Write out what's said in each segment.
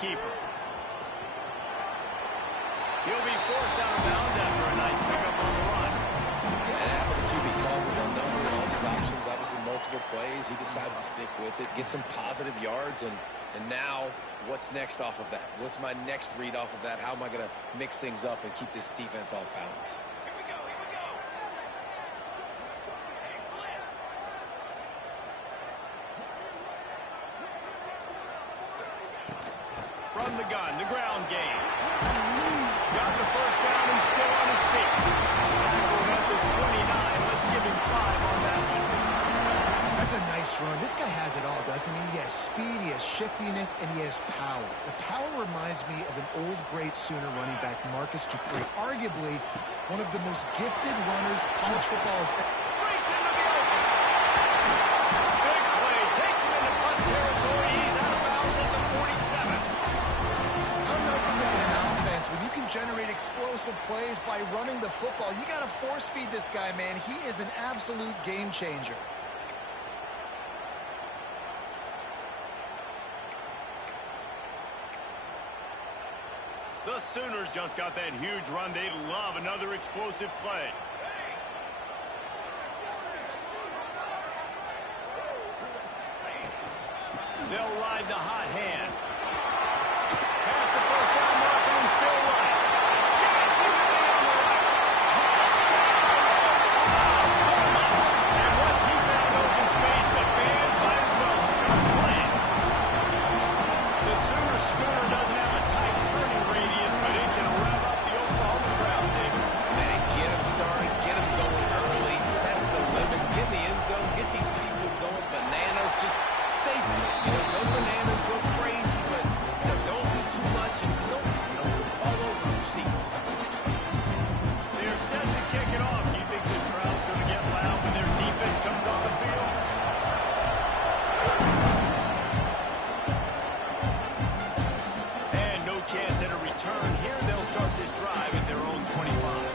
keeper. He'll be forced out of bounds after a nice pickup on the run. Yeah, after the QB calls his own number, all these options, obviously multiple plays, he decides to stick with it, get some positive yards, and now what's next off of that? What's my next read off of that? How am I going to mix things up and keep this defense off balance? From the gun, the ground game. Got the first down and still on his feet. Tackle at the 29. Let's give him 5 on that one. That's a nice run. This guy has it all, doesn't he? He has speed, he has shiftiness, and he has power. The power reminds me of an old great Sooner running back, Marcus Dupree. Arguably one of the most gifted runners college football has ever. Breaks into the open. Big play. Takes him into plus territory. He's out of bounds at the 47. How nice is it in an offense when you can generate explosive plays by running the football? You got to force feed this guy, man. He is an absolute game changer. The Sooners just got that huge run. They love another explosive play. They'll ride the hot hand. Past the first down marker and still running. Dashing to the on the right. And once he found open space, the band might as well start playing. The Sooner schooner doesn't have a tight turning radius, but it can rev up the Oklahoma crowd, David. Man, get him started, get him going early, test the limits, get in the end zone, get these people going bananas, just safely. Go bananas, go crazy, but don't do too much and don't fall over your seats. They're set to kick it off. Do you think this crowd's going to get loud when their defense comes on the field? And no chance at a return here. They'll start this drive at their own 25.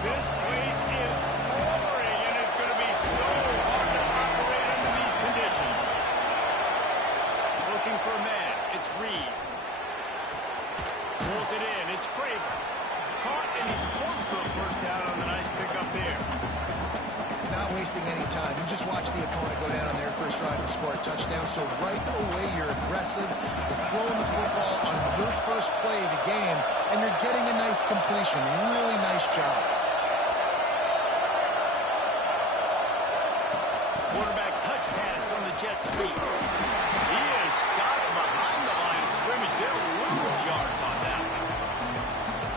This place is roaring, and it's going to be so hard to operate under these conditions. Looking for a man. It's Reed. Pulls it in. It's Craver. Caught, and he's close to a first down on the nice pickup there. Not wasting any time. You just watch the opponent go down on their first drive and score a touchdown. So right away, you're aggressive. You're throwing the football on your first play of the game, and you're getting a nice completion. Really nice job. Quarterback touch pass on the jet sweep. He is stopped behind the line of scrimmage. They'll lose yards on that.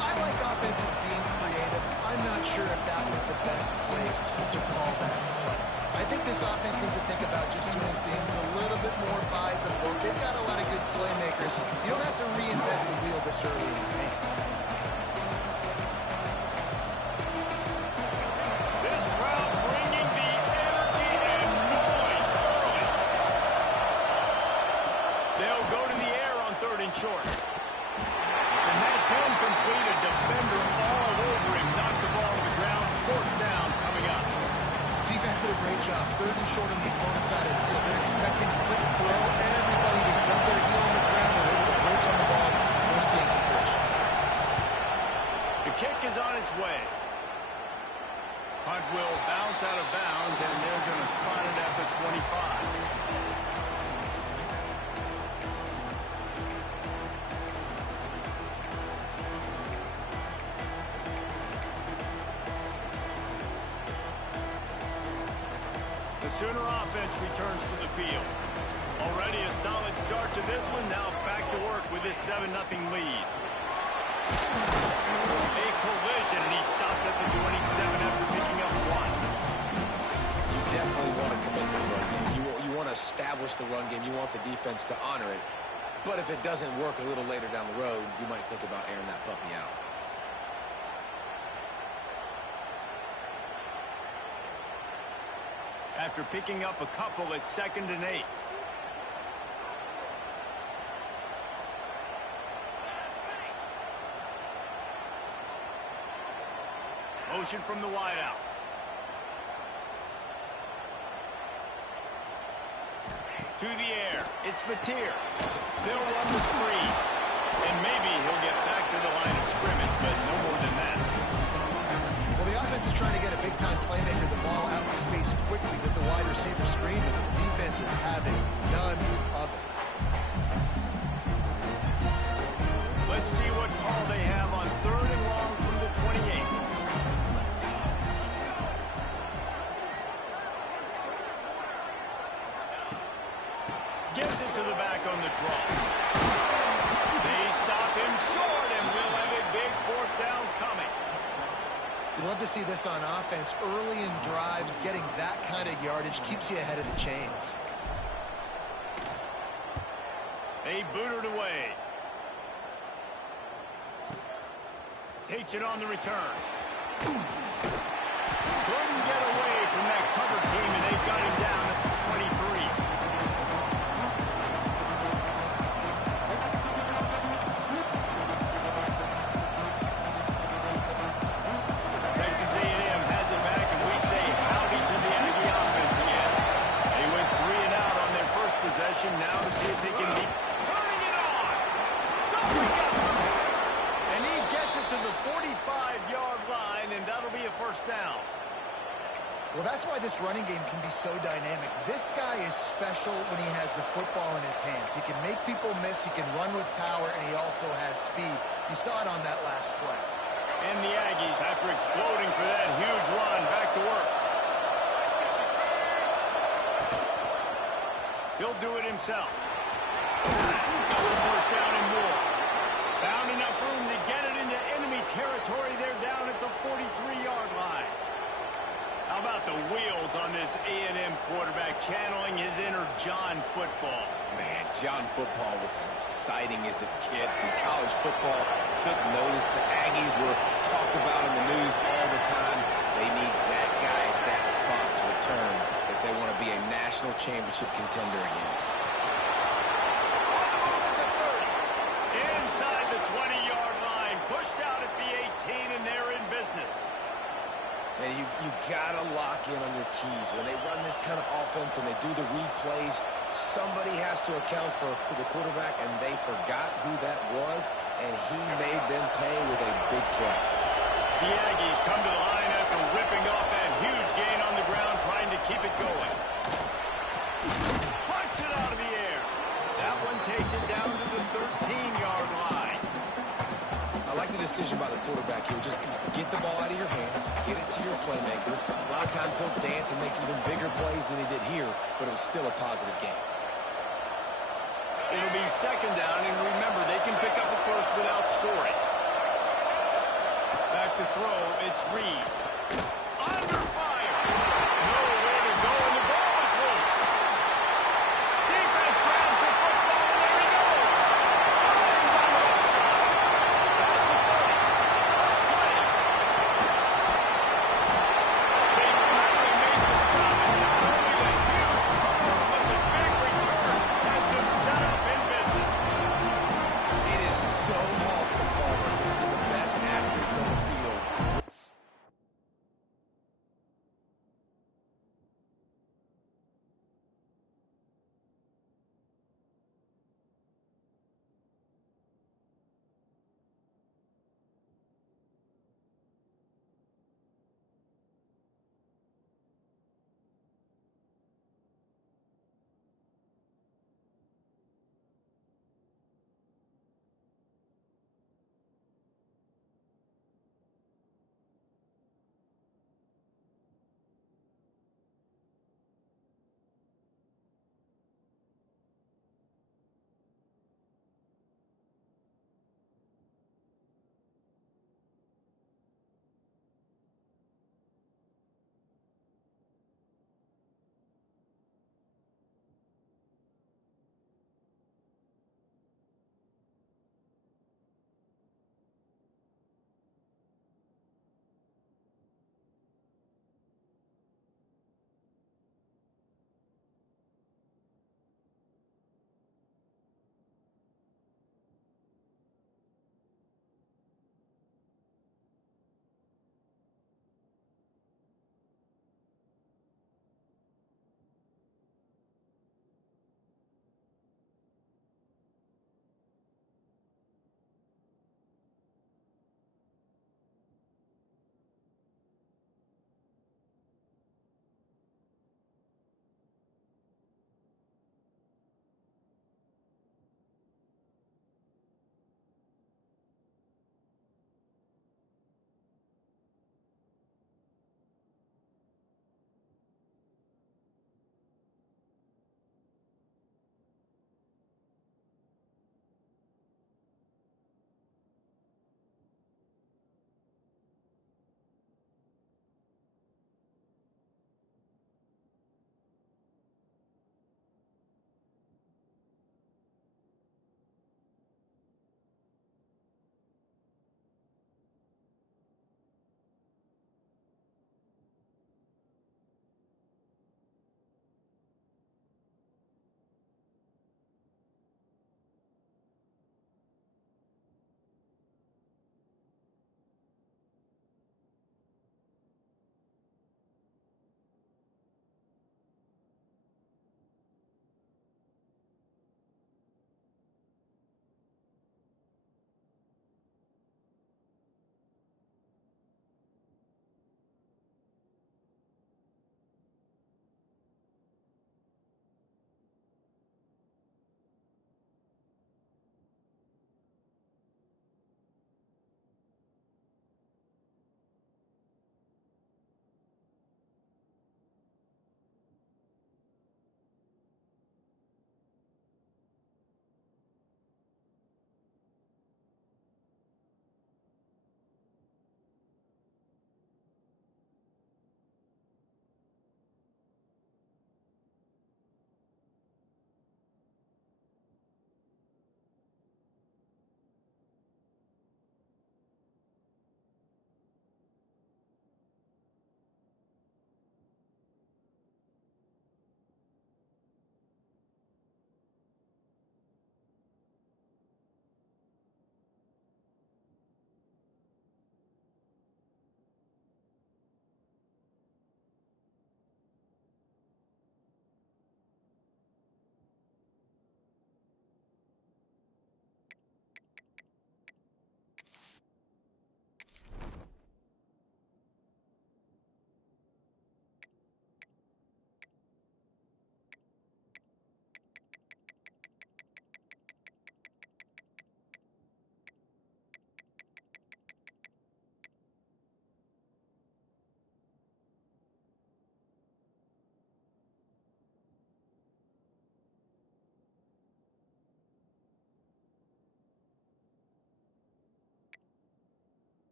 I like offenses being creative. I'm not sure if that was the best place to call that play. I think this offense needs to think about just doing things a little bit more by the book. They've got a lot of good playmakers. You don't have to reinvent the wheel this early in the game. This crowd bringing the energy and noise early. They'll go to the air on 3rd and short. And that's incomplete. A defender all over him. Knocked the ball to the ground. 4th down coming up. Defense did a great job. 3rd and short on the opponent's side of the field. They're expecting a quick throw. Everybody to dump their heel on the ground. They're able to break on the ball. Force the incompletion. The kick is on its way. Hunt will bounce out of bounds, and they're going to spot it at the 25. The Sooner offense returns to the field. Already a solid start to this one. Now back to work with this 7-0 lead. A collision, and he stopped at the 27 after picking up 1. You definitely want to commit to the run game. You want to establish the run game. You want the defense to honor it. But if it doesn't work a little later down the road, you might think about airing that puppy out. After picking up a couple at 2nd and 8. Motion from the wideout. To the air. It's Mateer. They'll run the screen. And maybe he'll get back to the line of scrimmage, but no more than that. Well, the offense is trying to get a big-time playmaker the ball out in space quickly with the wide receiver screen, but the defense is having none of it. Let's see what call they have on 3rd and long from the 28. Gives it to the back on the draw. They stop him short, and we'll have a big 4th down coming. You love to see this on offense. Early in drives, getting that kind of yardage keeps you ahead of the chains. They boot it away. Takes it on the return. Couldn't get away from that cover team, and they got him down at the 23. Texas A&M has it back, and we say howdy to the Aggie offense again. They went 3 and out on their first possession. Now to see if they can be turning it on. Oh, he got loose. And he gets it to the 45-yard line, and that'll be a 1st down. Well, that's why this running game can be so dynamic. This guy is special when he has the football in his hands. He can make people miss, he can run with power, and he also has speed. You saw it on that last play. And the Aggies, after exploding for that huge run, back to work. He'll do it himself. Double 1st down and more. Found enough room to get it into enemy territory. They're down at the 43-yard line. How about the wheels on this A&M quarterback channeling his inner John football? Man, John football was as exciting as it gets, and college football took notice. The Aggies were talked about in the news all the time. They need that guy at that spot to return if they want to be a national championship contender again. On the move at the 30. Inside the 20-yard line. Pushed out at the 18, and they're in business. Man, you got to lock in on your keys. When they run this kind of offense and they do the replays, somebody has to account for the quarterback, and they forgot who that was, and he made them pay with a big play. The Aggies come to the line after ripping off that huge gain on the ground, trying to keep it going. Punts it out of the air. That one takes it down to the 13-yard line. I like the decision by the quarterback here. Just get the ball out of your hands, get it to your playmaker. A lot of times he'll dance and make even bigger plays than he did here, but it was still a positive game. It'll be 2nd down, and remember, they can pick up a 1st without scoring. Back to throw, it's Reed. Under fire. Nowhere to go, and the ball is loose. Defense grabs the football, and there he goes. Flying down the left side. Past the 30. 20. They finally made the stop, and not only a huge total, but the big return has them set up in business. It is so awesome, Palmer, to see the best athletes on the field.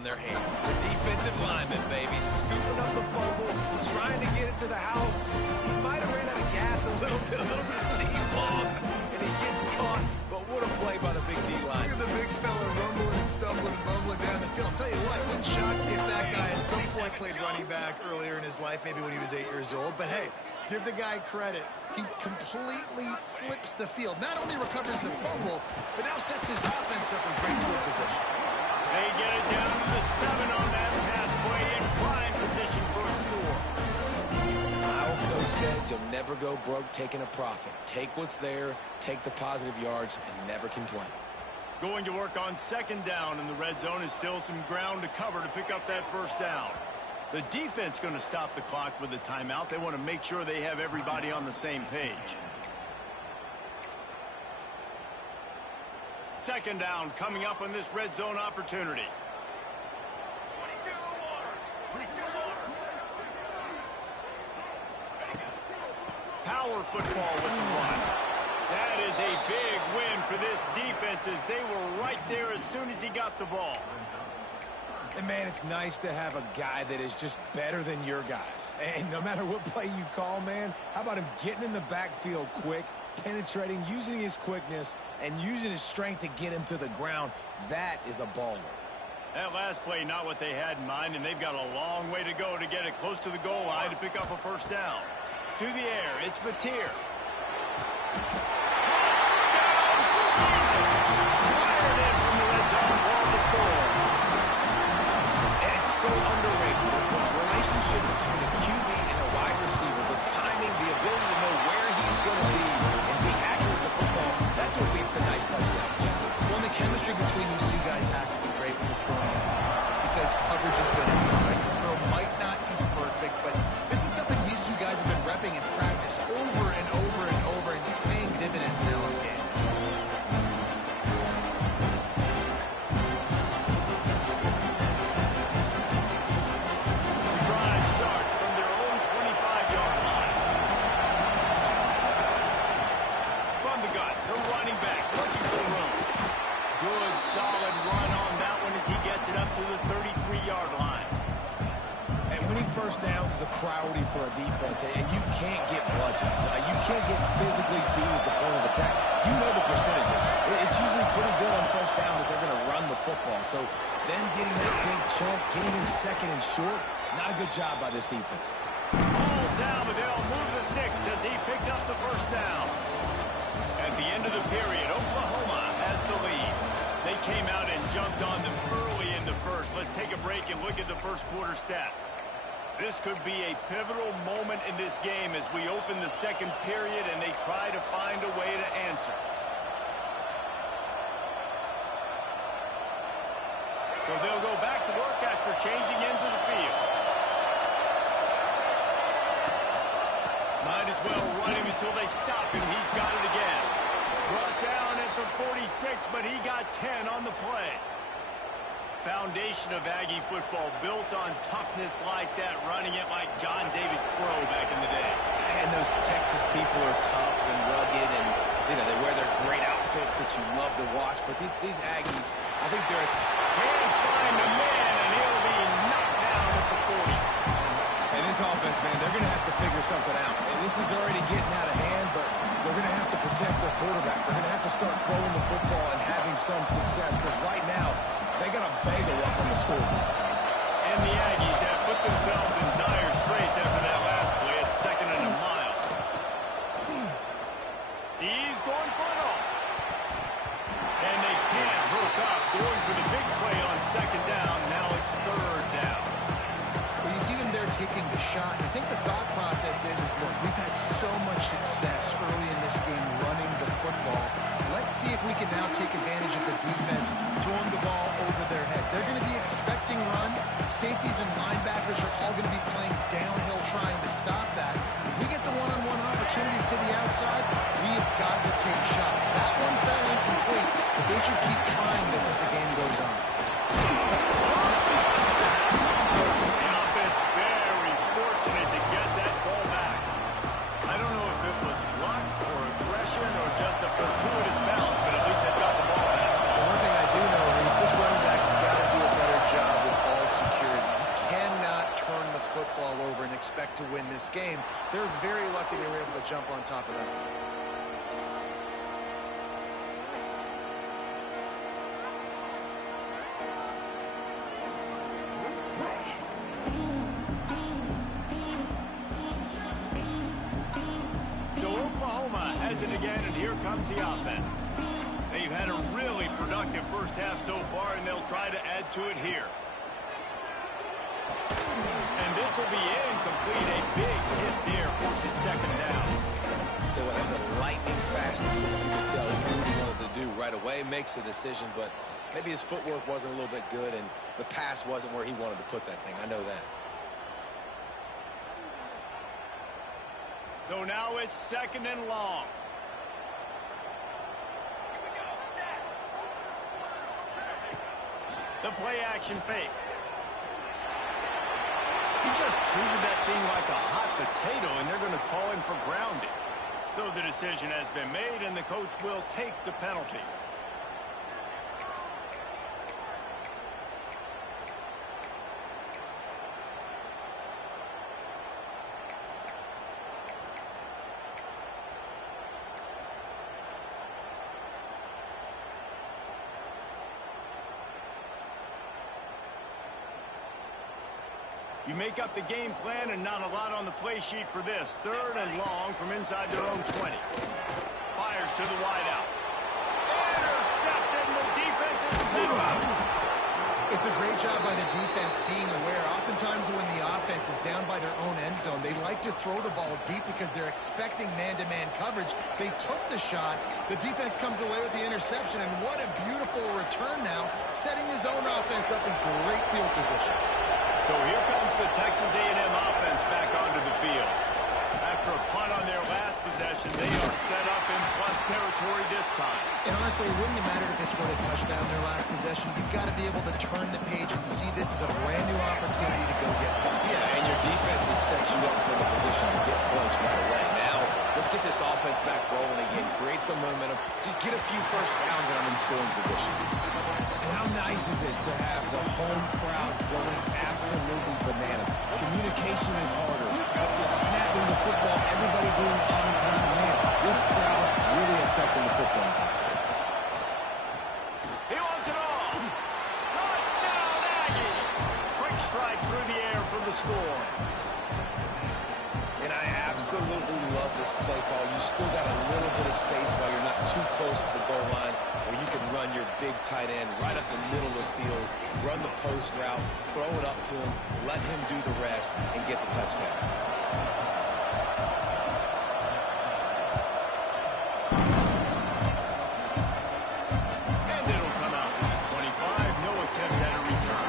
in their hands. The defensive lineman, baby, scooping up the fumble, trying to get it to the house. He might have ran out of gas a little bit of steam loss, and he gets caught. But what a play by the big D line. Look at the big fella rumbling and stumbling and bumbling down the field. I'll tell you what, it wouldn't shock me if that guy at some point played running back earlier in his life, maybe when he was 8 years old. But hey, give the guy credit. He completely flips the field. Not only recovers the fumble, but now sets his offense up in great field position. They get it down to the 7 on that pass play in prime position for a score. My old coach said you'll never go broke taking a profit. Take what's there, take the positive yards, and never complain. Going to work on 2nd down in the red zone is still some ground to cover to pick up that 1st down. The defense going to stop the clock with a timeout. They want to make sure they have everybody on the same page. 2nd down coming up on this red zone opportunity. Power football with the run. That is a big win for this defense as they were right there as soon as he got the ball. And, man, it's nice to have a guy that is just better than your guys. And no matter what play you call, man, how about him getting in the backfield quick, penetrating, using his quickness, and using his strength to get him to the ground? That is a baller. That last play, not what they had in mind, and they've got a long way to go to get it close to the goal line to pick up a 1st down. To the air, it's Mateer. Fired in from the red zone for the score. And it's so underrated. The relationship between a QB and a wide receiver, the timing, the ability to know where he's going to be and be accurate with the football, that's what leads to nice touchdowns, Jesse. Well, the chemistry between these two guys has to be great when you're throwing because coverage is going to be right. The throw might not be perfect, but this is something these two guys have been repping in practice over and over and over, and it's paying dividends now in game. The drive starts from their own 25-yard line. From the gun, the running back looking for room. Good, solid run on that one as he gets it up to the 33-yard line. And winning 1st downs is a priority for a defense, and you can't get bludgeoned. You can't get physically beat at the point of attack. You know the percentages. It's usually pretty good on 1st down that they're going to run the football. So then getting that big chunk, getting in 2nd and short, not a good job by this defense. All down, but they'll move the sticks as he picks up the 1st down. At the end of the period, Oklahoma has the lead. They came out and jumped on them early in the 1st. Let's take a break and look at the 1st quarter stats. This could be a pivotal moment in this game as we open the 2nd period and they try to find a way to answer. So they'll go back to work after changing into the field. Might as well run him until they stop him. He's got it again. Brought down at the 46, but he got 10 on the play. Foundation of Aggie football built on toughness like that, running it like John David Crow back in the day. And those Texas people are tough and rugged, and they wear their great outfits that you love to watch. But these Aggies, I think they're Can't find a man, and he'll be knocked down at the 40. And this offense, man, they're going to have to figure something out. And this is already getting out of hand, but they're going to have to protect their quarterback. They're going to have to start throwing the football and having some success, because right now they got a bagel up on the scoreboard. And the Aggies have put themselves in dire straits after that last play at 2nd and a mile. He's going for it all. And they can't hook up, going for the big play on 2nd down. Now it's 3rd down. Well, you see them there taking the shot. I think the thought process is look, we've had so much success early in this game running the football. Let's see if we can now take advantage of the defense throwing the ball over their head. They're going to be expecting run. Safeties and linebackers are all going to be playing downhill trying to stop that. If we get the one-on-one opportunities to the outside, we have got to take shots. That one fell incomplete, but they should keep trying this as the game goes on. The offense very fortunate to get that ball back. I don't know if it was luck or aggression or just a fortuitous balance, but at least they've got the ball back. The one thing I do know is this running back has got to do a better job with expect to win this game. They're very lucky they were able to jump on top of that. So Oklahoma has it again, and here comes the offense. They've had a really productive first half so far, and they'll try to add to it here. And this will be incomplete. A big hit there forces second down. So that was a lightning fast decision. You could tell he knew what he wanted to do right away, makes the decision, but maybe his footwork wasn't a little bit good, and the pass wasn't where he wanted to put that thing. I know that. So now it's second and long. The play action fake. He just treated that thing like a hot potato, and they're going to call him for grounding. So the decision has been made, and the coach will take the penalty. You make up the game plan and not a lot on the play sheet for this. Third and long from inside their own 20. Fires to the wideout. Intercepted, and the defense is zero. It's a great job by the defense being aware. Oftentimes when the offense is down by their own end zone, they like to throw the ball deep because they're expecting man-to-man coverage. They took the shot. The defense comes away with the interception, and what a beautiful return now, setting his own offense up in great field position. So here comes the Texas A&M offense back onto the field. After a punt on their last possession, they are set up in plus territory this time. And honestly, it wouldn't have mattered if they scored a touchdown their last possession. You've got to be able to turn the page and see this as a brand new opportunity to go get points. Yeah, and your defense has set you up for the position to get points right away. Now, let's get this offense back rolling again, create some momentum, just get a few first downs and I'm in scoring position. And how nice is it to have the home crowd going absolutely bananas? Communication is harder. You're snapping the football, everybody being on time. Man, this crowd really affecting the football game. He wants it all. Touchdown, Aggie. Quick strike through the air for the score. And I absolutely love this play call. You still got a little bit of space while you're not too close to the goal line, where you can run your big tight end right up the middle of the field, run the post route, throw it up to him, let him do the rest, and get the touchdown. And it'll come out to the 25. No attempt at a return.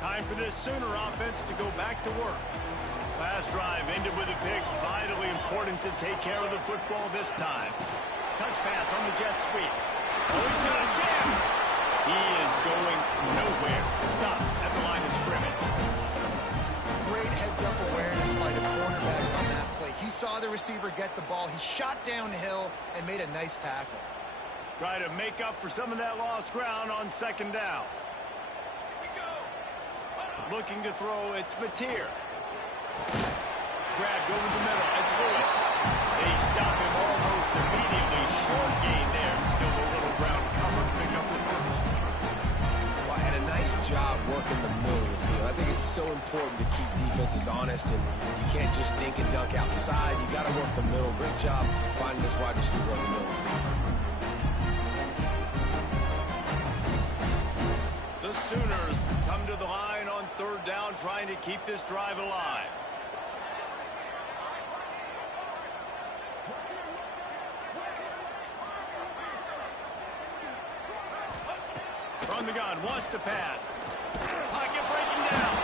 Time for this Sooner offense to go back to work. Last drive ended with a pick. Vitally important to take care of the football this time. Touch pass on the jet sweep. Oh, he's got a chance. He is going nowhere. Stop at the line of scrimmage. Great heads-up awareness by the cornerback on that play. He saw the receiver get the ball. He shot downhill and made a nice tackle. Try to make up for some of that lost ground on second down. Looking to throw, it's Mateer. Grabbed over the middle, it's Lewis. They stop him almost immediately. Short gain there. Still a little ground cover. Pick up the first. Well, and a nice job working the middle of the field. I think it's so important to keep defenses honest, and you can't just dink and dunk outside. You got to work the middle. Great job finding this wide receiver in the middle of the field. The Sooners come to the line on third down, trying to keep this drive alive. From the gun, wants to pass. Pocket breaking down.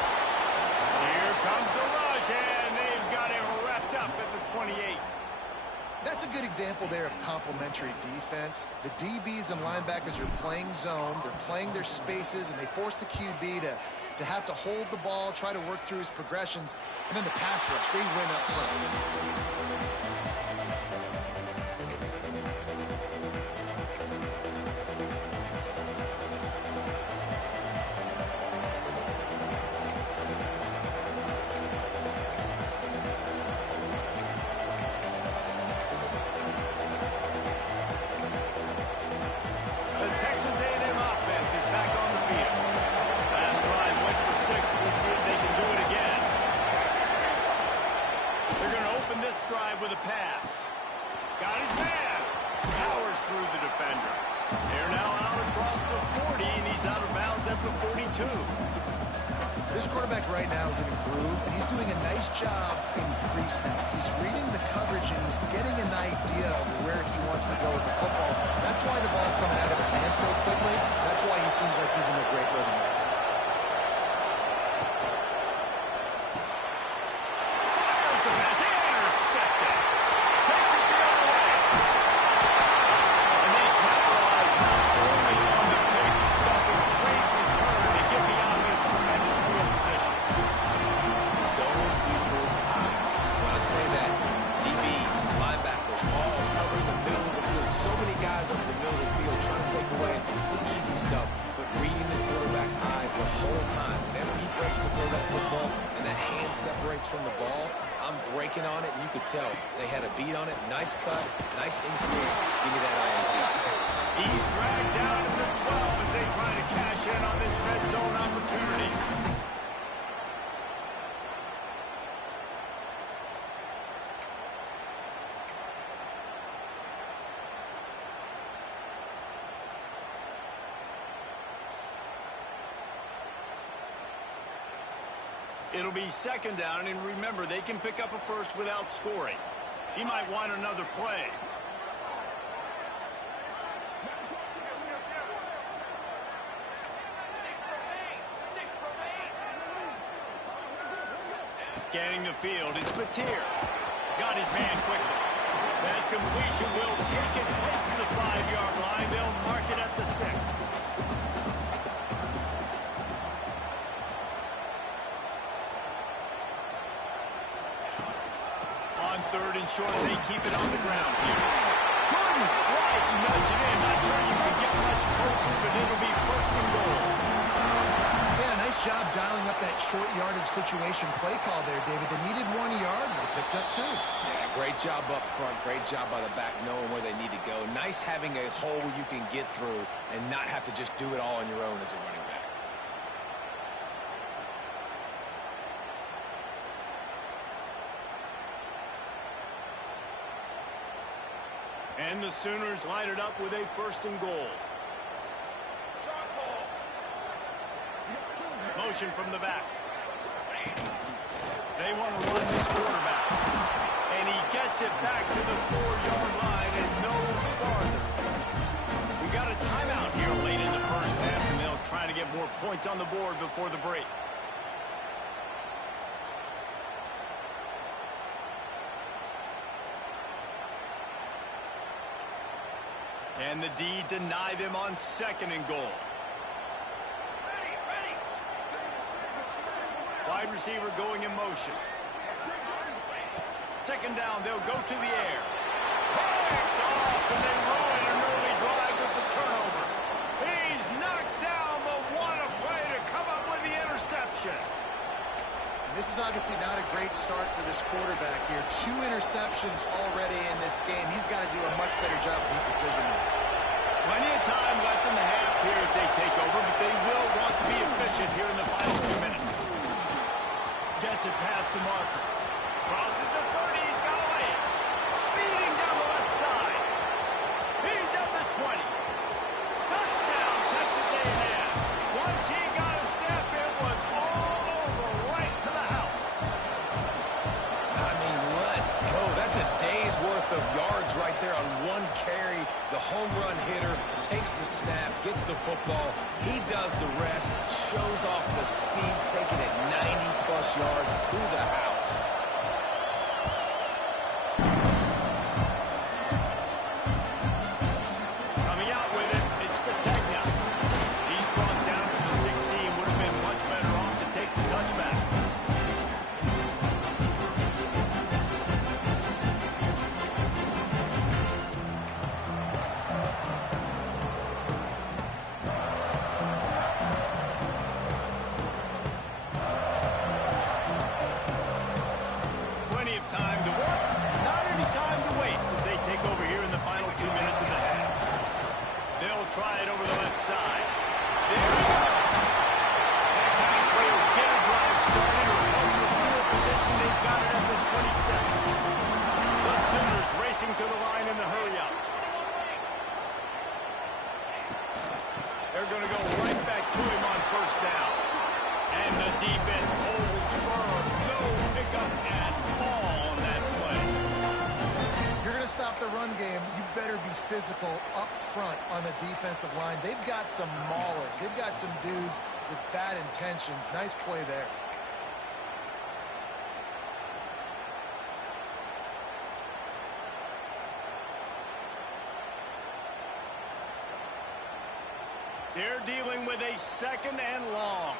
Here comes the rush, and they've got him wrapped up at the 28. That's a good example there of complementary defense. The DBs and linebackers are playing zone, they're playing their spaces, and they force the QB to to have to hold the ball, try to work through his progressions, and then the pass rush, they win up front. With a pass. Got his man. Powers through the defender. They're now out across the 40, and he's out of bounds at the 42. This quarterback right now is in a groove, and he's doing a nice job in pre-snap. He's reading the coverage, and he's getting an idea of where he wants to go with the football. That's why the ball's coming out of his hands so quickly. That's why he seems like he's in a great rhythm. From the ball, I'm breaking on it, and you could tell they had a beat on it. Nice cut, nice instincts. Give me that INT. He's dragged down to the 12 as they try to cash in on this red zone opportunity. It'll be second down, and remember, they can pick up a first without scoring. He might want another play. Scanning the field, it's Batir. Got his man quickly. That completion will take it close to the 5-yard line. They'll mark it at the 6. Third and short, they keep it on the ground here. Gordon, right, nudge it in. Not sure you can get much closer, but it'll be first and goal. Yeah, nice job dialing up that short yardage situation play call there, David. They needed 1 yard, and they picked up 2. Yeah, great job up front. Great job by the back knowing where they need to go. Nice having a hole you can get through and not have to just do it all on your own as a running back. And the Sooners line it up with a first and goal. Motion from the back. They want to run this quarterback. And he gets it back to the 4-yard line and no farther. We got a timeout here late in the first half, and they'll try to get more points on the board before the break. And the D deny them on second and goal. Wide receiver going in motion. Second down, they'll go to the air. Picked off, and they ruin an early drive with the turnover. He's knocked down, but what a play to come up with the interception. And this is obviously not a great start for this quarterback here. 2 interceptions already in this game. He's got to do a much better job with his decision-making. Plenty of time left in the half here as they take over, but they will want to be efficient here in the final 2 minutes. Gets it past the marker. Crosses the 30. He's got away. Speeding down the left side. He's at the 20. Touchdown, Texas A&M. Once he got a step, it was all over right to the house. I mean, let's go. That's a day's worth of yards right there on one carry. The home run hitter takes the snap, gets the football. He does the rest, shows off the speed, taking it 90-plus yards to the house. Coming out with it, it's Sategna. He's brought down to the 16. Would have been much better off racing to the line in the hurry-up. They're going to go right back to him on first down. And the defense holds firm. No pickup at all on that play. If you're going to stop the run game, you better be physical up front on the defensive line. They've got some maulers. They've got some dudes with bad intentions. Nice play there. They're dealing with a second and long.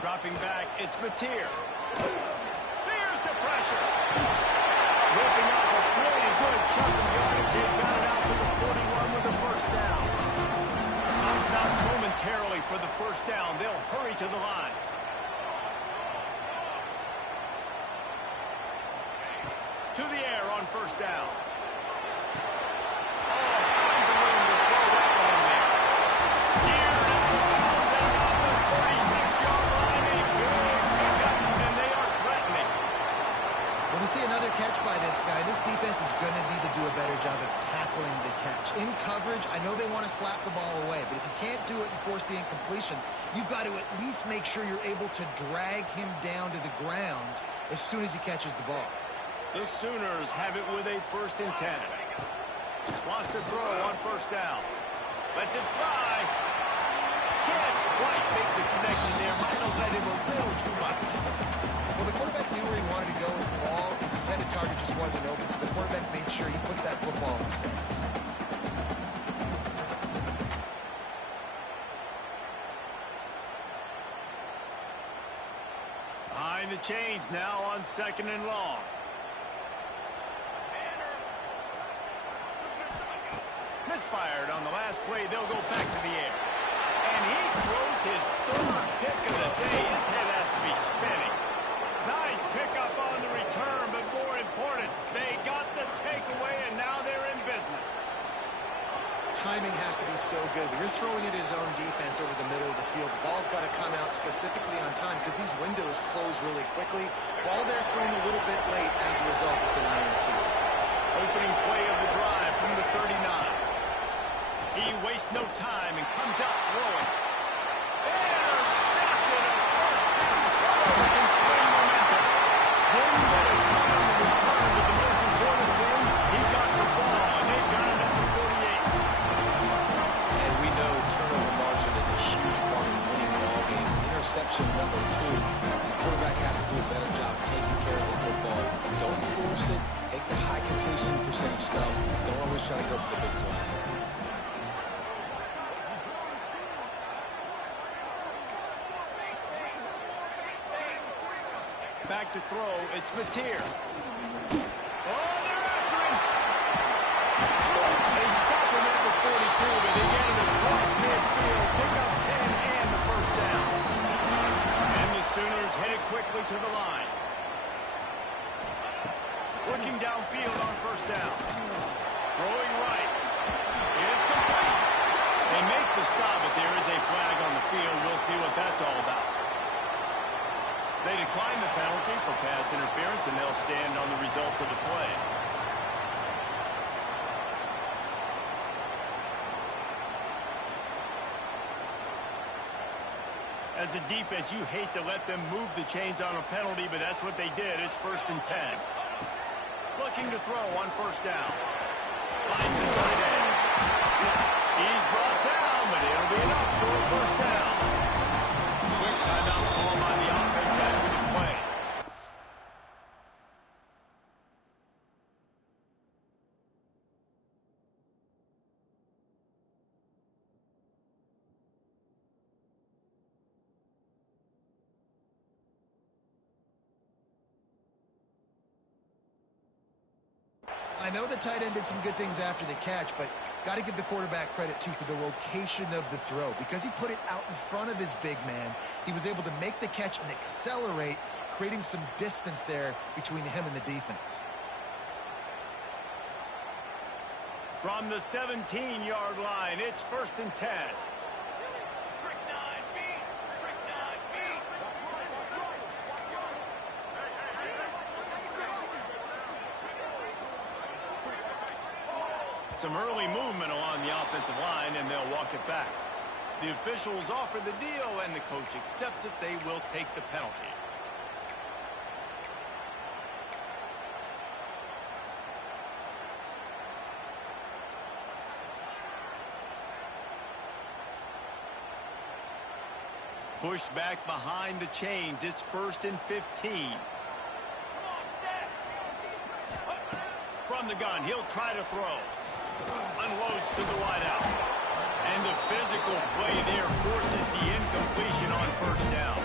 Dropping back, it's Mateer. There's the pressure. Ripping up a pretty good chunk of yardage. They've got it out to the 41 with the first down. Comes out momentarily for the first down. They'll hurry to the line. To the air on first down. We see another catch by this guy. This defense is going to need to do a better job of tackling the catch. In coverage, I know they want to slap the ball away, but if you can't do it and force the incompletion, you've got to at least make sure you're able to drag him down to the ground as soon as he catches the ball. The Sooners have it with a 1st and 10. Wants to throw on first down. Lets it fly. Can't quite make the connection there. Might have led him a little too much. Well, the quarterback knew where he wanted to go with the ball. His intended target just wasn't open, so the quarterback made sure he put that football in the stands. Behind the chains now on 2nd and long. Misfired on the last play. They'll go back to the air. And he throws his 3rd pick of the day. His head has to be spinning. Nice pickup on the return, but more important, they got the takeaway, and now they're in business. Timing has to be so good. When you're throwing at his own defense over the middle of the field, the ball's got to come out specifically on time because these windows close really quickly. Ball there thrown a little bit late. As a result, it's an INT. Opening play of the drive from the 39. He wastes no time and comes out throwing. Intercepted at first. Can swing momentum. Then you get a ton on the return, but the most important thing, he got the ball, and they've got it at the 48. And we know turnover margin is a huge part of winning ball games. Interception number 2. This quarterback has to do a better job taking care of the football. Don't force it. Take the high completion percentage stuff. Don't always try to go for the big play. Back to throw, it's Mateer. Oh, they're after him! They stop him at the 42, but they get it across midfield. Pick up 10 and the first down. And the Sooners headed quickly to the line. Looking downfield on first down. Throwing right. It's complete. They make the stop, but there is a flag on the field. We'll see what that's all about. They decline the penalty for pass interference, and they'll stand on the results of the play. As a defense, you hate to let them move the chains on a penalty, but that's what they did. It's 1st and 10. Looking to throw on first down. Finds it right in. He's brought down, but it'll be enough for a first down. Quick timeout call by the offense after the play. I know the tight end did some good things after the catch, but got to give the quarterback credit, too, for the location of the throw. Because he put it out in front of his big man, he was able to make the catch and accelerate, creating some distance there between him and the defense. From the 17-yard line, it's 1st and 10. Some early movement along the offensive line, and they'll walk it back. The officials offer the deal, and the coach accepts it. They will take the penalty. Pushed back behind the chains. It's 1st and 15. From the gun, he'll try to throw. Unloads to the wideout. And the physical play there forces the incompletion on 1st down.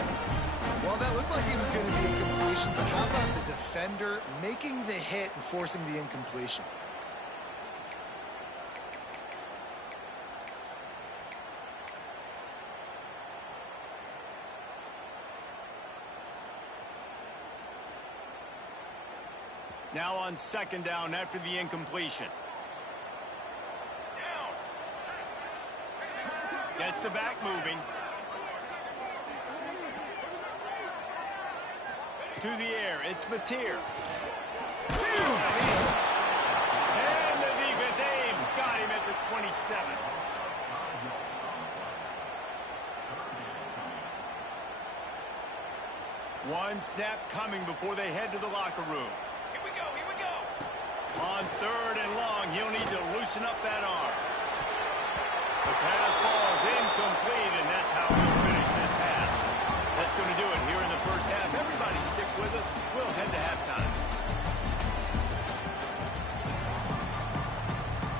Well, that looked like it was going to be a completion, but how about the defender making the hit and forcing the incompletion? Now on 2nd down after the incompletion. Gets the back moving. To the air, it's Mateer. And the defense aim got him at the 27. One snap coming before they head to the locker room. Here we go. On 3rd and long, he'll need to loosen up that arm. The pass falls incomplete, and that's how we'll finish this half. That's going to do it here in the 1st half. Everybody stick with us. We'll head to halftime.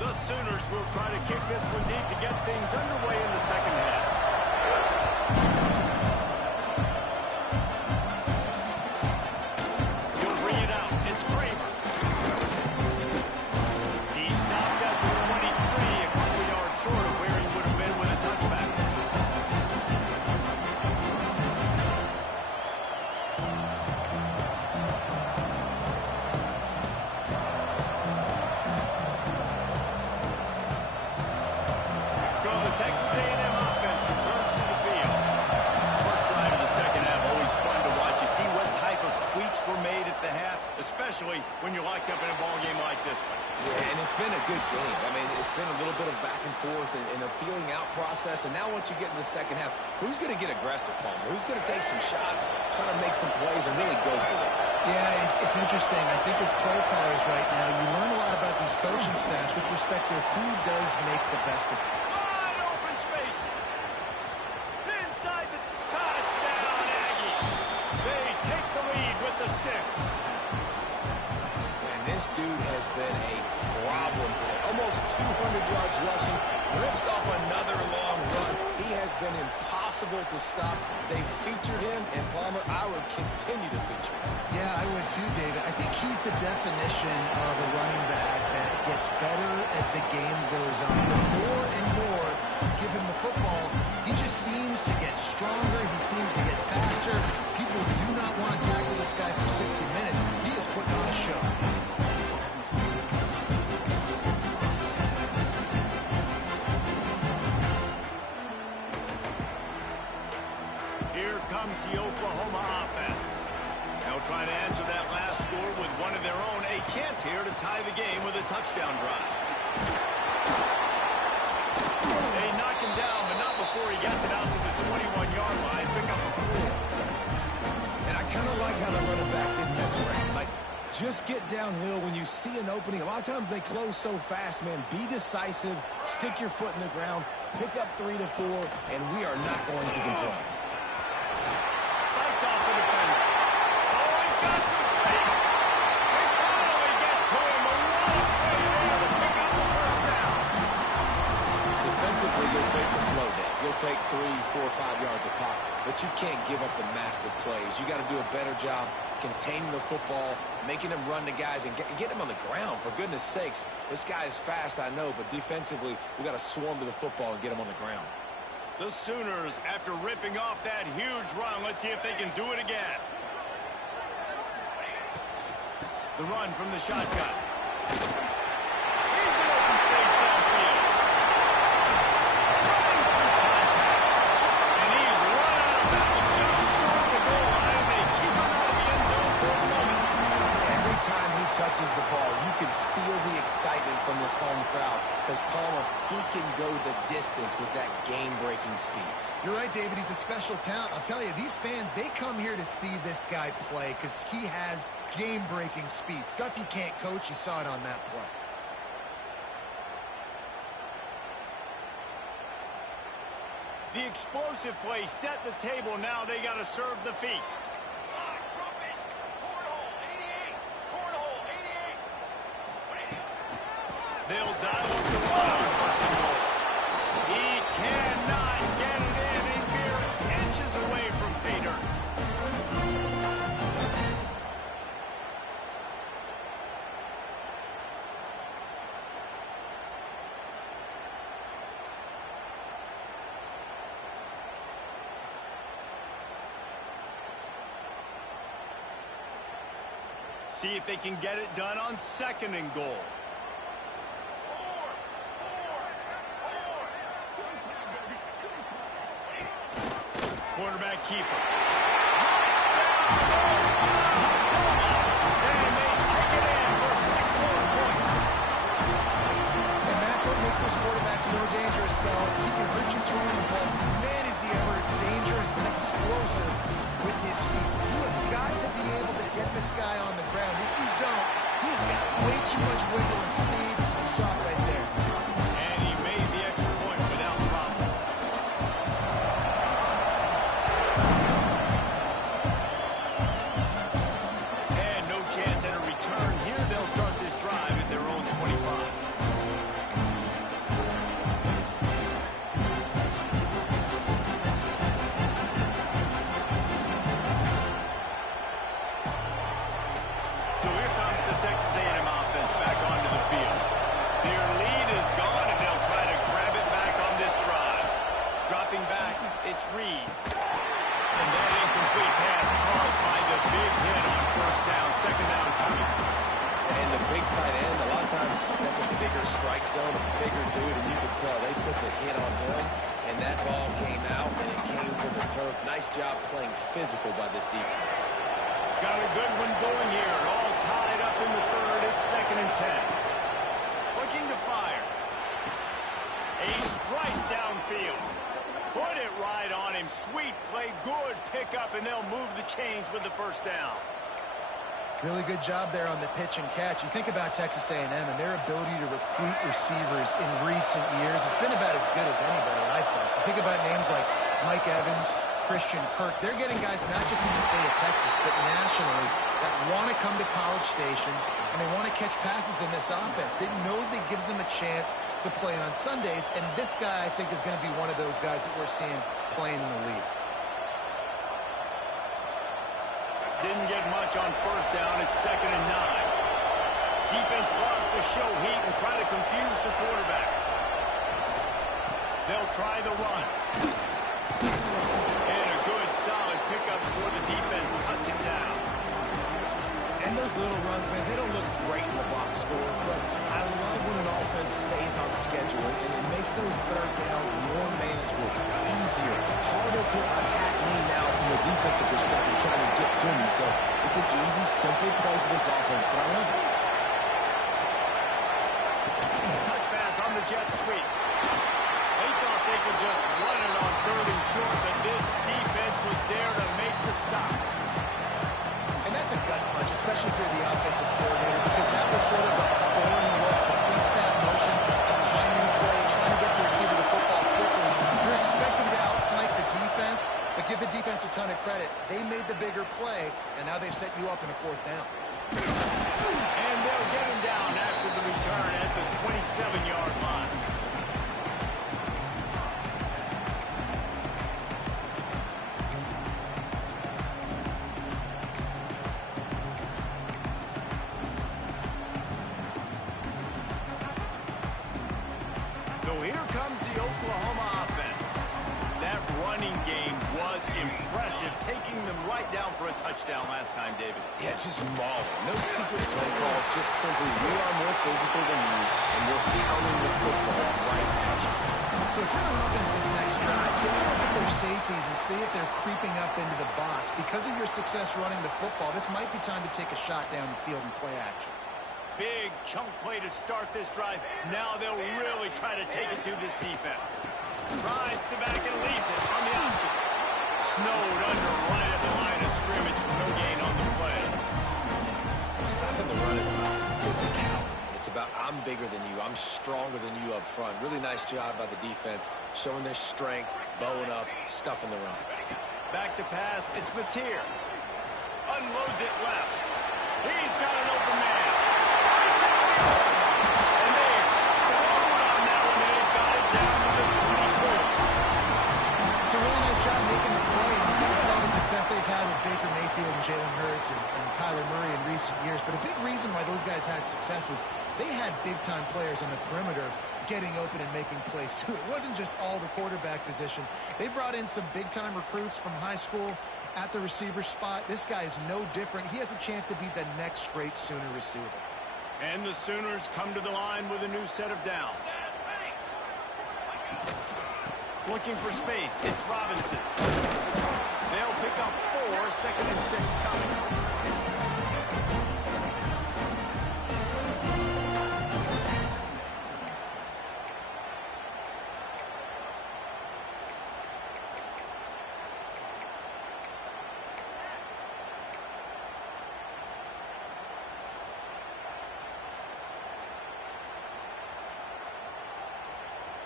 The Sooners will try to kick this one deep to get things underway in the 2nd half. Especially when you're locked up in a ball game like this one. Yeah, and it's been a good game. I mean, it's been a little bit of back and forth and a feeling out process. And now once you get in the 2nd half, who's going to get aggressive, Palmer? Who's going to take some shots, try to make some plays, and really go for it? Yeah, it's interesting. I think as play callers right now, you learn a lot about these coaching staffs with respect to who does make the best of it. Wide open spaces. Inside the touchdown, Aggie. They take the lead with the 6. This dude has been a problem today. Almost 200 yards rushing. Rips off another long run. He has been impossible to stop. They've featured him, and Palmer, I would continue to feature him. Yeah, I would too, David. I think he's the definition of a running back that gets better as the game goes on. The more and more you give him the football, he just seems to get stronger. He seems to get faster. People do not want to tackle this guy for 60 minutes. He is putting on a show. Comes the Oklahoma offense. They'll try to answer that last score with one of their own. A chance here to tie the game with a touchdown drive. They knock him down, but not before he gets it out to the 21-yard line. Pick up a 4. And I kind of like how the running back didn't mess around. Like, just get downhill when you see an opening. A lot of times they close so fast, man. Be decisive. Stick your foot in the ground. Pick up 3 to 4, and we are not going to complain. Fights off the defender. Oh, he's got some space. They finally get to him. A long play there to pick up the 1st down. Defensively, you'll take the slow down. You'll take 3, 4, 5 yards of pop, but you can't give up the massive plays. You got to do a better job containing the football, making them run to guys, and get them on the ground. For goodness sakes, this guy is fast, I know, but defensively, we got to swarm to the football and get him on the ground. The Sooners, after ripping off that huge run, let's see if they can do it again. The run from the shotgun. He's in open space downfield. Running through contact. And he's run out of bounds just short of the goal line. They keep him out of the end zone for a moment. Every time he touches the ball, you can feel the excitement from this home crowd. Because, Palmer, he can go the distance with that game-breaking speed. You're right, David. He's a special talent. I'll tell you, these fans, they come here to see this guy play because he has game-breaking speed. Stuff you can't coach. You saw it on that play. The explosive play set the table. Now they got to serve the feast. They'll dive up the run on first and goal. He cannot get it in. A mere inches away from pay dirt. See if they can get it done on second and goal. Quarterback keeper. And they take it in for 6 more points. And that's what makes this quarterback so dangerous, fellas. He can hurt you throwing the ball. Man, is he ever dangerous and explosive with his feet. You have got to be able to get this guy on the ground. If you don't, he's got way too much wiggle and speed. You saw it right there. And he made the extra point without problem. And no chance at a return here. They'll start this drive at their own 25. So here comes the Texas A&M offense back onto the field. Their lead is gone, and they'll try to grab it back on this drive. Dropping back, it's Reed. And that incomplete pass caused by the big hit on first down, second down coming. And the big tight end, a lot of times that's a bigger strike zone, a bigger dude, and you can tell they put the hit on him, and that ball came out, and it came to the turf. Nice job playing physical by this defense. Got a good one going here. All tied up in the third. It's 2nd and 10. Looking to fire. A strike downfield. Put it right on him. Sweet play. Good pickup, and they'll move the chains with the first down. Really good job there on the pitch and catch. You think about Texas A&M and their ability to recruit receivers in recent years. It's been about as good as anybody, I think. You think about names like Mike Evans, Christian Kirk. They're getting guys not just in the state of Texas, but nationally that want to come to College Station, and they want to catch passes in this offense. They knows that gives them a chance to play on Sundays, and this guy, I think, is going to be one of those guys that we're seeing playing in the league. Didn't get much on first down. It's 2nd and 9. Defense loves to show heat and try to confuse the quarterback. They'll try the run. And a good, solid pickup before the defense cuts him down. And those little runs, man, they don't look great in the box score, but I love when an offense stays on schedule, and it makes those third downs more manageable, easier, harder to attack me now from the defensive perspective, trying to get to me. So it's an easy, simple play for this offense, but I love it. Touch pass on the jet sweep. They thought they could just run it on 3rd and short, but this defense was there to make the stop. And that's a gut punch, especially for the offensive coordinator, because that was sort of a foreign look, a pre-snap motion, a timing play, trying to get the receiver the football quickly. You're expecting to outflank the defense, but give the defense a ton of credit. They made the bigger play, and now they've set you up in a 4th down. And they'll get him down after the return at the 27-yard line. So here comes the Oklahoma offense. That running game was impressive, taking them right down for a touchdown last time, David. Yeah, just mauling. No secret play calls, just simply we are more physical than you, and we're pounding the football right at you. So if you're on offense this next drive, take a look at their safeties and see if they're creeping up into the box. Because of your success running the football, this might be time to take a shot down the field and play action. big chunk play to start this drive. Now they'll really try to take it to this defense. Rides the back and leaves it on the option. Snowed under right at the line of scrimmage for no gain on the play. Stopping the run is about physicality. It's about I'm bigger than you. I'm stronger than you up front. Really nice job by the defense, showing their strength, bowing up, stuffing the run. Back to pass. It's Mateer. Unloads it left. He's got an open man. It's in the open. And they explode on that one, and they've got it down to the 22. It's a really nice job making the play. You think about all the success they've had with Baker Mayfield and Jalen Hurts and Kyler Murray in recent years, but a big reason why those guys had success was they had big-time players on the perimeter getting open and making plays, too. It wasn't just all the quarterback position. They brought in some big-time recruits from high school at the receiver spot. This guy is no different. He has a chance to be the next great Sooner receiver. And the Sooners come to the line with a new set of downs. Looking for space. It's Robinson. They'll pick up 4, 2nd and 6 coming.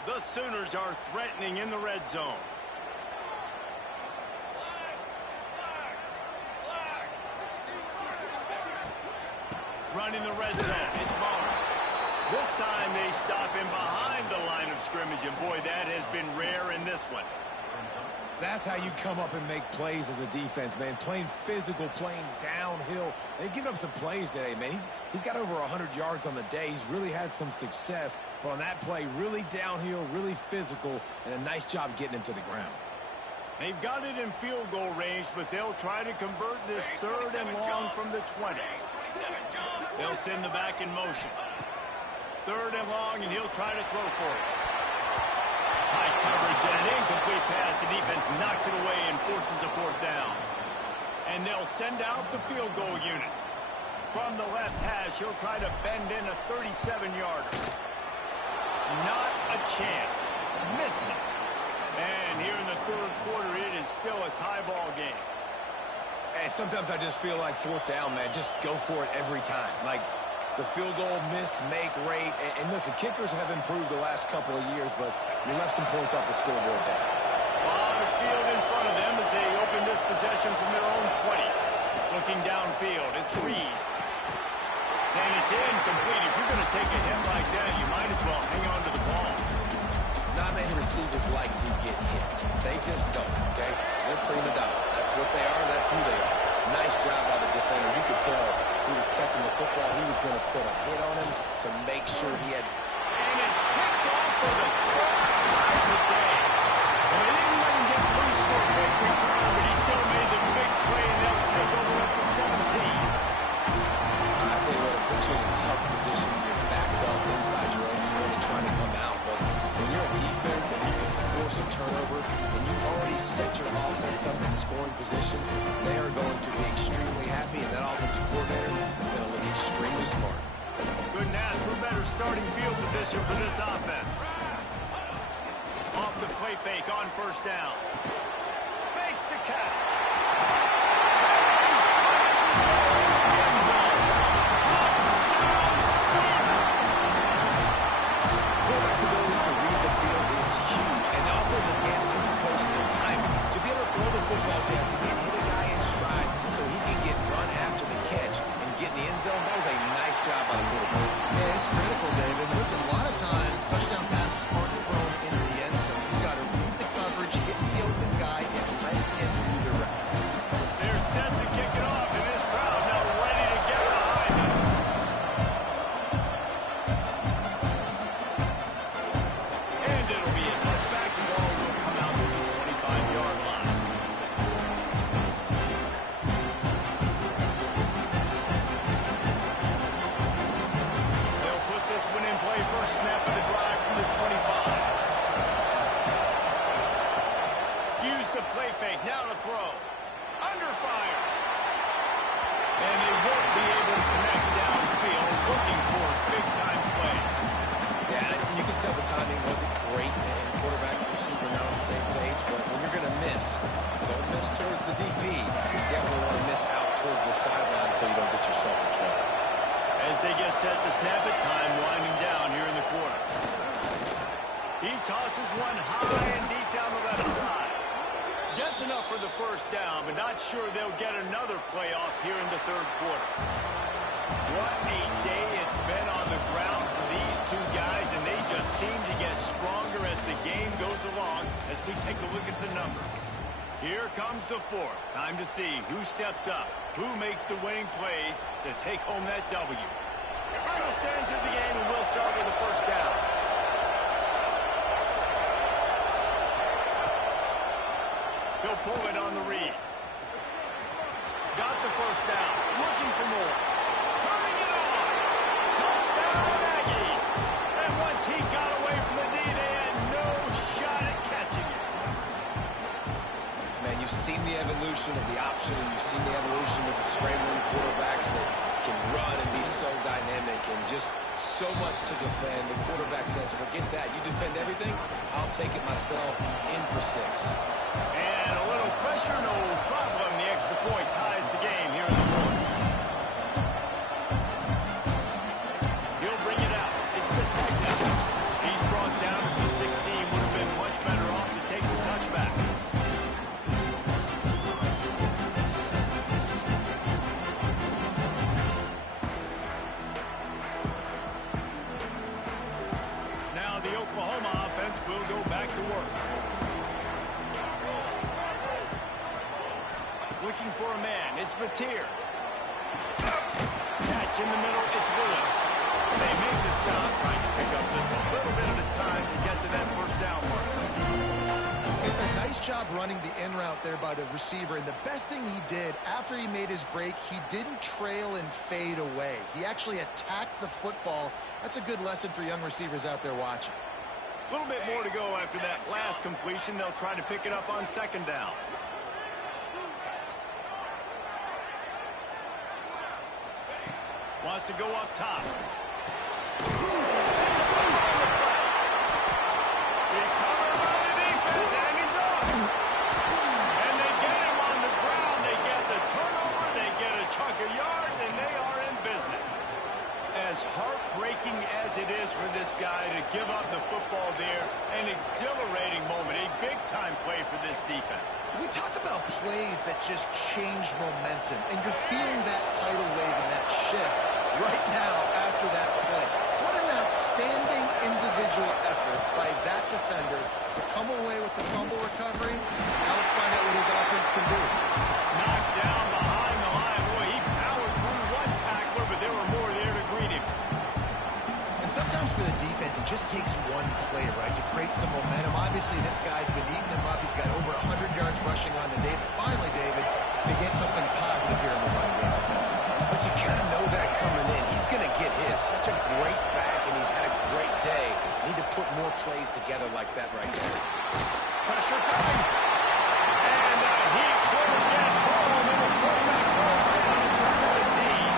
The Sooners are threatening in the red zone. Running the red zone. It's Barnes. This time they stop him behind the line of scrimmage, and boy, that has been rare in this one. That's how you come up and make plays as a defense, man. Playing physical, playing downhill. They've given up some plays today, man. He's got over 100 yards on the day. He's really had some success. But on that play, really downhill, really physical, and a nice job getting him to the ground. They've got it in field goal range, but they'll try to convert this 3rd and long from the 20. They'll send the back in motion. 3rd and long, and he'll try to throw for it. High coverage and an incomplete pass. The defense knocks it away and forces a 4th down. And they'll send out the field goal unit. From the left hash, he'll try to bend in a 37-yarder. Not a chance. Missed it. And here in the 3rd quarter, it is still a tie ball game. And sometimes I just feel like 4th down, man. Just go for it every time. Like the field goal miss, make rate. And listen, kickers have improved the last couple of years, but you left some points off the scoreboard there. A lot of field in front of them as they open this possession from their own 20. Looking downfield, it's Reed. And it's incomplete. If you're going to take a hit like that, you might as well hang on to the ball. Not many receivers like to get hit. They just don't, okay? They're prima donnas. That's what they are. That's who they are. Nice job by the defender. You could tell he was catching the football. He was going to put a hit on him to make sure he had. And it's picked off for the 3rd time today. Well, they didn't let him get loose for a big return, but he still made the big play, and they'll take over up to 17. I tell you what, it puts you in a tough position. You're backed up inside your own 20 trying to come out. But when you're a defense and you can force a turnover and you already set your offense up in scoring position, they are going to be extremely happy, and that offensive coordinator is going to look extremely smart. Couldn't ask for better starting field position for this offense. Off the play fake on 1st down. Makes the catch. Quarterback's ability to read the field is huge, and also the anticipation and timing. To be able to throw the football, Jesse, and hit a guy in stride so he can get run after the catch and get in the end zone, that was a nice job by the quarterback. Yeah, it's critical, David. Listen, a lot of times, touchdown passes aren't thrown into the end zone. You got to read the coverage, get the open guy, and let him redirect. They're set to kick it off, and this crowd now ready to get behind them. And it'll be a touchback. The ball will come out to the 25-yard line. They'll put this one in play. First snap of the drive from the 25. Use the play fake. Now to throw. Under fire. And they won't be able to connect downfield. looking for a big-time play. Yeah, and you can tell the timing wasn't great, and quarterback and receiver not on the same page, but when you're going to miss, don't miss towards the DP. You definitely want to miss out towards the sideline so you don't get yourself in trouble. As they get set to snap it, time winding down here in the quarter. He tosses one high and deep down the left side. Gets enough for the first down, but not sure they'll get another play off here in the third quarter. What a day it's been on the ground for these two guys, and they just seem to get stronger as the game goes along as we take a look at the numbers. Here comes the fourth. Time to see who steps up, who makes the winning plays to take home that W. Final stands of the game, and we'll start with the first down. He'll pull it on the read. Got the first down. Looking for more. Turning it on. Touchdown, Aggies. And once he got away from the knee, they had no shot at catching it. Man, you've seen the evolution of the option, and you've seen the evolution of the scrambling quarterbacks that can run and be so dynamic and just so much to defend. The quarterback says, forget that. You defend everything, I'll take it myself in for 6. And a little pressure, no problem. The extra point ties the game here in the fourth. He'll bring it out. It's a takedown. He's brought down to the 16. Would have been much better off to take the touchback. Now the Oklahoma offense will go back to work. Looking for a man. It's Mateer. Catch in the middle. It's Willis. They make the stop, trying to pick up just a little bit at a time to get to that first down mark. It's a nice job running the in route there by the receiver, and the best thing he did after he made his break, he didn't trail and fade away. He actually attacked the football. That's a good lesson for young receivers out there watching. A little bit more to go after that last completion. They'll try to pick it up on second down. Wants to go up top. Recovered by the defense, and he's up. And they get him on the ground. They get the turnover. They get a chunk of yards, and they are in business. As heartbreaking as it is for this guy to give up the football there, an exhilarating moment, a big-time play for this defense. We talk about plays that just change momentum, and you're feeling that tidal wave and that shift right now after that play. What an outstanding individual effort by that defender to come away with the fumble recovery. Now let's find out what his offense can do. Knocked down behind the line. Boy, he powered through one tackler, but there were more there to greet him. And sometimes for the defense, it just takes one play, right, to create some momentum. Obviously, this guy's been eating him up. He's got over 100 yards rushing on the day. But finally, David, they get something positive here in the run game offensively. But you kind of know that coming in. He's going to get his. Such a great back, and he's had a great day. Need to put more plays together like that right there. Pressure coming. And he will get home, and the quarterback goes down at the 17.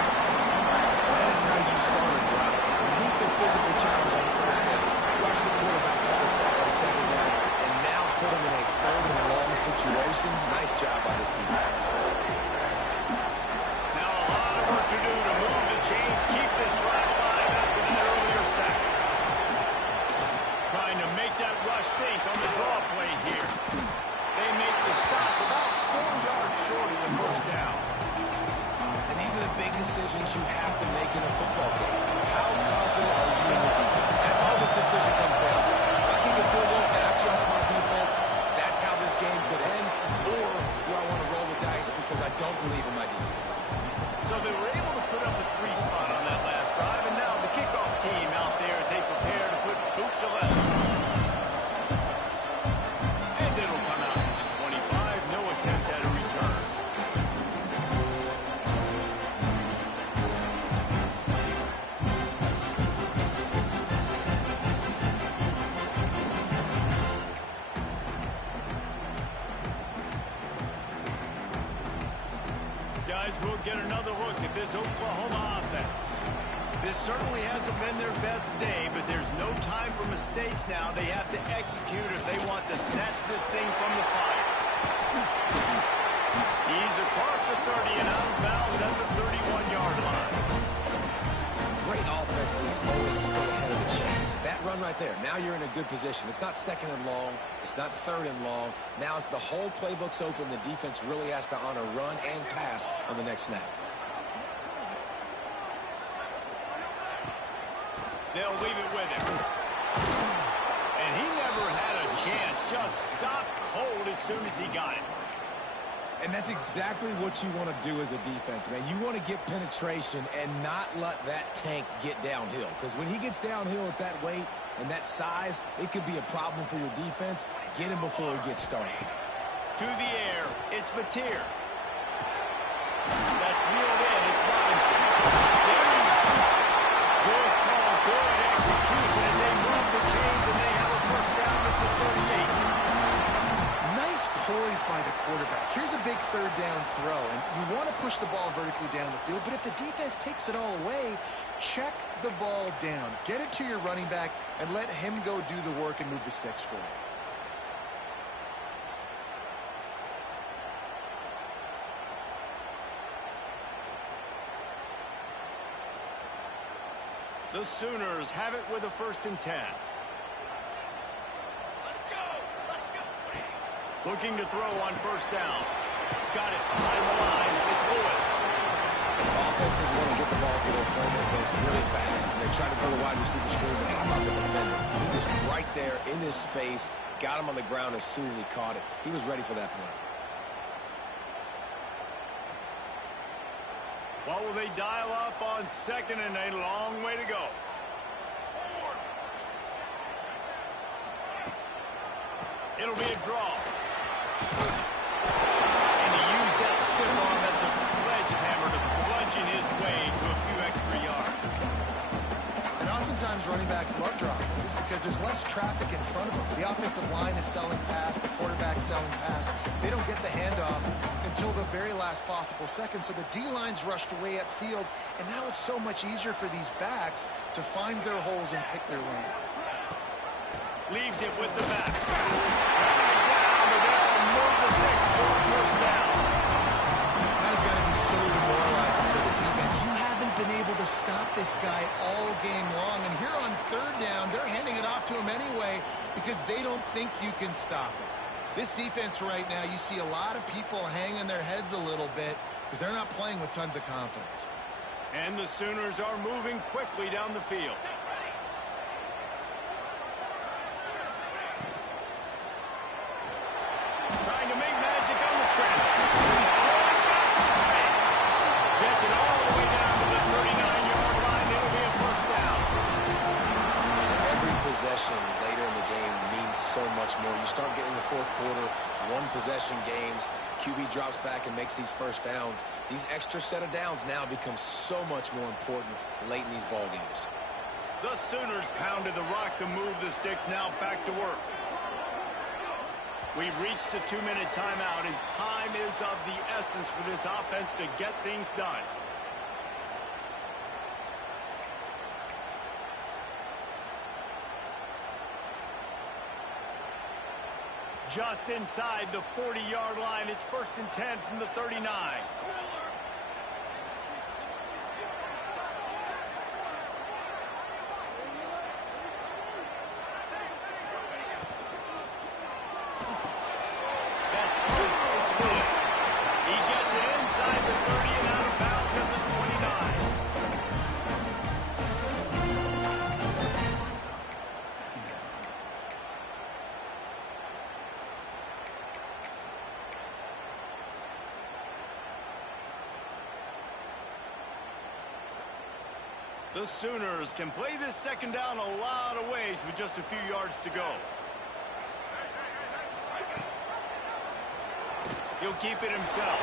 That is how you start a drive. Meet the physical challenge on the first down. Rush the quarterback, get the sack on second down, and now put him in a third and long situation. Nice job by this defense. Now a lot of work to do to move the chains, keep this drive alive after that earlier sack. Trying to make that rush think on the draw play here. They make the stop about 4 yards short of the first down. And these are the big decisions you have to make in a football game. How confident are you in your defense? That's all this decision comes down to. If I can get field goal and I trust my defense, that's how this game could end. Or do I want to roll the dice because I don't believe in my defense? So they were able to put up a 3 spot on that last drive, and now the kickoff team out there as they prepare to put boot to left. And it'll come out to the 25, no attempt at a return. Guys, we'll get another look at this Oklahoma offense. This certainly hasn't been their best day, but there's no time for mistakes now. They have to execute if they want to snatch this thing from the fire. He's across the 30 and out of bounds at the 31-yard line. Great offenses always stay ahead of the chains. That run right there, now you're in a good position. It's not second and long. It's not third and long. Now it's the whole playbook's open. The defense really has to honor run and pass on the next snap. They'll leave it with him. And he never had a chance. Just stopped cold as soon as he got it. And that's exactly what you want to do as a defense, man. You want to get penetration and not let that tank get downhill. Because when he gets downhill at that weight and that size, it could be a problem for your defense. Get him before he gets started. To the air, it's Mateer. That's reeled in. It's Robinson. There he is. Good call, good execution as they move the chains and they have a first down at the 38. Nice poise by the quarterback. Here's a big third down throw, and you want to push the ball vertically down the field, but if the defense takes it all away, check the ball down. Get it to your running back and let him go do the work and move the sticks for you. The Sooners have it with a 1st and 10. Looking to throw on 1st down. Got it behind the line. It's Lewis. Offenses want to get the ball to their opponent really fast. And they try to throw the wide receiver screen, but how about the defender? He was right there in his space, got him on the ground as soon as he caught it. He was ready for that play. What will they dial up on 2nd and a long way to go? It'll be a draw. And he used that stiff arm as a sledgehammer to bludgeon his way to a few extra yards. And oftentimes running backs love dropping this because there's less traffic in front of them. The offensive line is selling pass, the quarterback's selling pass. They don't get the handoff until the very last possible second, so the D-line's rushed away upfield, and now it's so much easier for these backs to find their holes and pick their lanes. Leaves it with the back. Move the sticks for a 1st down. That has got to be so demoralizing for the defense. You haven't been able to stop this guy all game long, and here on 3rd down, they're handing it off to him anyway because they don't think you can stop him. This defense right now, you see a lot of people hanging their heads a little bit because they're not playing with tons of confidence. And the Sooners are moving quickly down the field. Trying to make magic on the scramble. Oh, he's got some space. Gets it all the way down to the 39-yard line. It'll be a 1st down. Every possession later in the game means so much more. You start getting the 4th quarter, 1-possession games. QB drops back and makes these 1st downs. These extra set of downs now become so much more important late in these ball games. The Sooners pounded the rock to move the sticks. Now back to work. We've reached the 2-minute timeout, and time is of the essence for this offense to get things done. Just inside the 40-yard line, it's 1st and 10 from the 39. The Sooners can play this 2nd down a lot of ways with just a few yards to go. He'll keep it himself.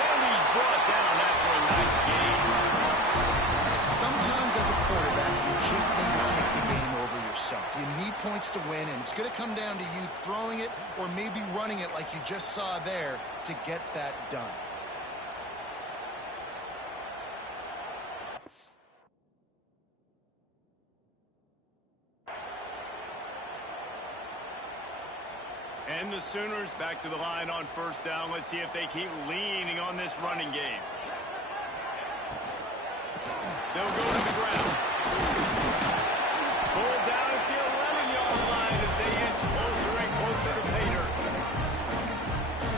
And he's brought down after a nice game. Sometimes as a quarterback, you just need to take the game over yourself. You need points to win, and it's going to come down to you throwing it or maybe running it like you just saw there to get that done. And the Sooners back to the line on first down. Let's see if they keep leaning on this running game. They'll go to the ground. Pulled down at the 11-yard line as they inch closer and closer to pay dirt.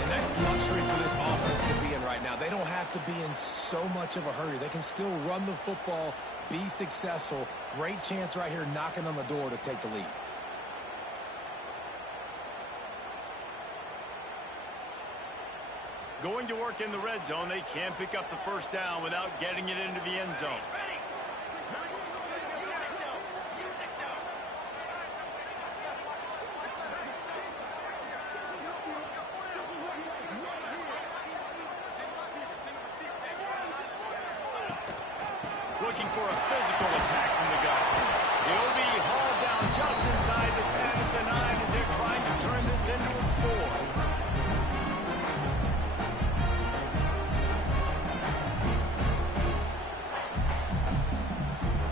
And that's luxury for this offense to be in right now. They don't have to be in so much of a hurry. They can still run the football, be successful. Great chance right here knocking on the door to take the lead. Going to work in the red zone. They can't pick up the first down without getting it into the end zone. Looking for a physical attack from the gun. He'll be hauled down just inside the 10 at the 9 as they're trying to turn this into a score.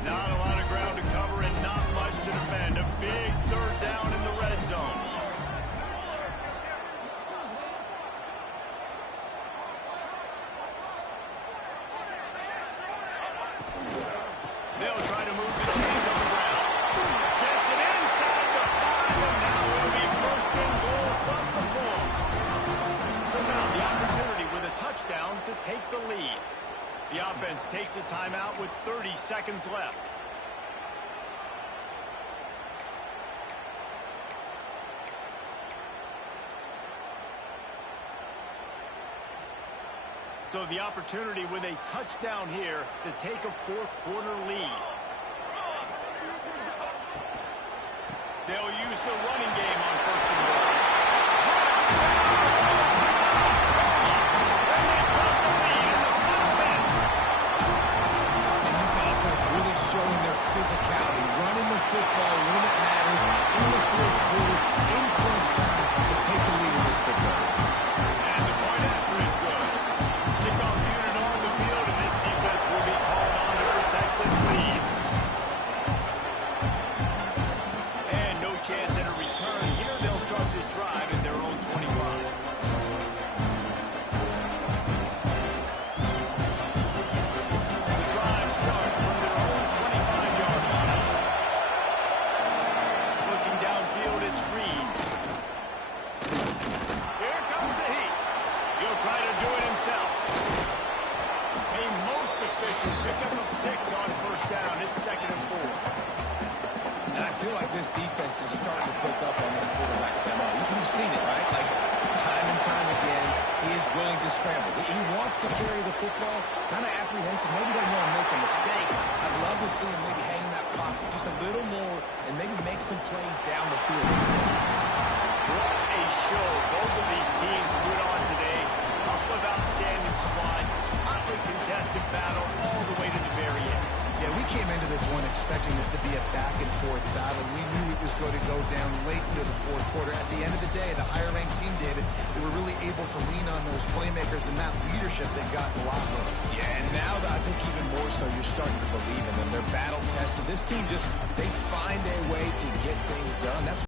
Not a lot of ground to cover and not much to defend. A big third down in the red zone. They'll try to move the chains on the ground. Gets it inside the 5, and now it'll be first and goal from the 4. So now the opportunity with a touchdown to take the lead. The offense takes a timeout with 30 seconds left. So the opportunity with a touchdown here to take a fourth quarter lead. They'll use the running game on first and goal. And this offense really showing their physicality, running the football when it matters in the fourth quarter, in crunch time to take the lead in this football game. And the point after is good. Kickoff unit on the field, and this defense will be called on to protect this lead. And no chance at a return here. They'll start this drive at their own 25. The drive starts from their own 25-yard line. Looking downfield, it's Raine. Here comes the heat. He'll try to do it himself. A most efficient pickup of 6 on first down. It's 2nd and 4. And I feel like this defense is starting to pick up on this quarterback's MO. You've seen it, right? Like, time and time again, he is willing to scramble. He wants to carry the football, kind of apprehensive, maybe doesn't want to make a mistake. I'd love to see him maybe hang in that pocket just a little more and maybe make some plays down the field. What a show both of these teams put on today. Couple of outstanding squad. Hotly contested battle all the way to the very end. Yeah, we came into this one expecting this to be a back-and-forth battle. We knew it was going to go down late into the fourth quarter. At the end of the day, the higher-ranked team, David, they were really able to lean on those playmakers and that leadership that got a lot of. Yeah, and now I think even more so, you're starting to believe in them. They're battle-tested. This team just, they find a way to get things done. That's